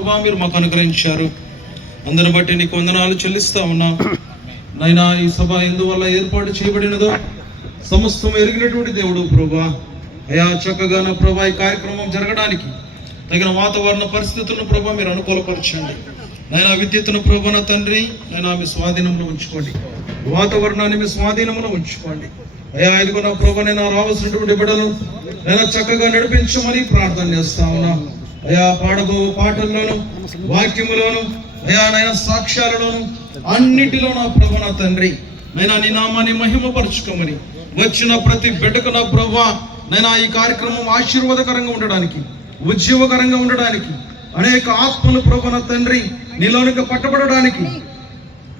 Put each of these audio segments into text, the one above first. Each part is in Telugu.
ప్రభా మీరు మాకు అనుగ్రహించారు అందరిని బట్టి నీకు వందనాలు చెల్లిస్తా ఉన్నా నైనా ఈ సభ ఎందువల్ల ఏర్పాటు చేయబడినదో సమస్తం ఎరిగినటువంటి దేవుడు ప్రభా అయా చక్కగా నా ప్రభా ఈ కార్యక్రమం జరగడానికి తగిన వాతావరణ పరిస్థితులను ప్రభా మీరు అనుకూలపరచండి నైనా విద్యుత్తును ప్రభా తండ్రి నైనా మీ స్వాధీనంలో ఉంచుకోండి వాతావరణాన్ని మీ స్వాధీనంలో ఉంచుకోండి అయా ఇదిగో నా ప్రభా నేను రావాల్సినటువంటి బిడ్డలు నేను చక్కగా నడిపించమని ప్రార్థన చేస్తా ఉన్నా అయా పాడబో పాటల్లోను వాక్యములోను అయా నాయన సాక్ష్యాలలోను అన్నిటిలో నా ప్రభు నా తండ్రి నైనా నీ నామాన్ని మహిమపరచుకోమని వచ్చిన ప్రతి బిడ్డకు నా ప్రభు నైనా ఈ కార్యక్రమం ఆశీర్వాదకరంగా ఉండడానికి ఉద్యోగకరంగా ఉండడానికి అనేక ఆత్మను ప్రభు నా తండ్రి నీలోనికి పట్టబడడానికి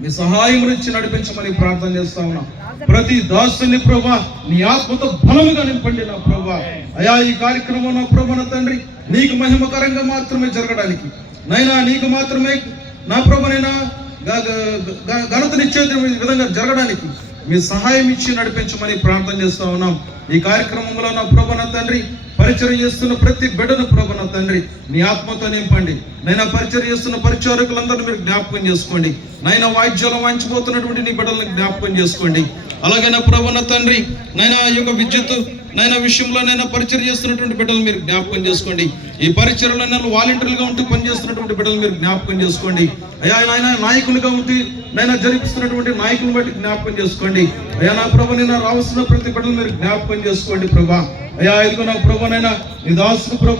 నీ సహాయం నుంచి నడిపించమని ప్రార్థన చేస్తా ఉన్నా ప్రతి దాసుని ప్రభా నీ ఆత్మతో బలముగా నింపండి నా ప్రభా అయా ఈ కార్యక్రమం నా ప్రభ నా తండ్రి నీకు మహిమకరంగా మాత్రమే జరగడానికి నైనా నీకు మాత్రమే నా ప్రభనైనా ఘనతనిచ్చే విధంగా జరగడానికి మీ సహాయం ఇచ్చి నడిపించమని ప్రార్థన చేస్తా ఉన్నాం ఈ కార్యక్రమంలో నా ప్రభన తండ్రి పరిచయం చేస్తున్న ప్రతి బిడ్డను ప్రభన తండ్రి నీ ఆత్మతో నింపండి నైనా పరిచయం చేస్తున్న పరిచారకులందరూ మీరు జ్ఞాపకం చేసుకోండి నైనా వాయిద్యాలు వాయించబోతున్నటువంటి నీ బిడ్డలను జ్ఞాపకం చేసుకోండి అలాగే నా ప్రభు నా తండ్రి నైనా ఈ యొక్క విద్యుత్ నైనా విషయంలో నైనా పరిచయం చేస్తున్నటువంటి బిడ్డలు మీరు జ్ఞాపకం చేసుకోండి ఈ పరిచయలో నేను వాలంటీర్లుగా ఉంటూ పనిచేస్తున్నటువంటి బిడ్డలు మీరు జ్ఞాపకం చేసుకోండి అయ్యా నాయన నాయకులుగా ఉంది నైనా జరిపిస్తున్నటువంటి నాయకులు బట్టి జ్ఞాపకం చేసుకోండి అయ్యా నా ప్రభు నేను రావాల్సిన ప్రతి బిడ్డలు మీరు జ్ఞాపకం చేసుకోండి ప్రభా అయ్యా ఇదిగో నా ప్రభు నైనా నీ దాసుని ప్రభు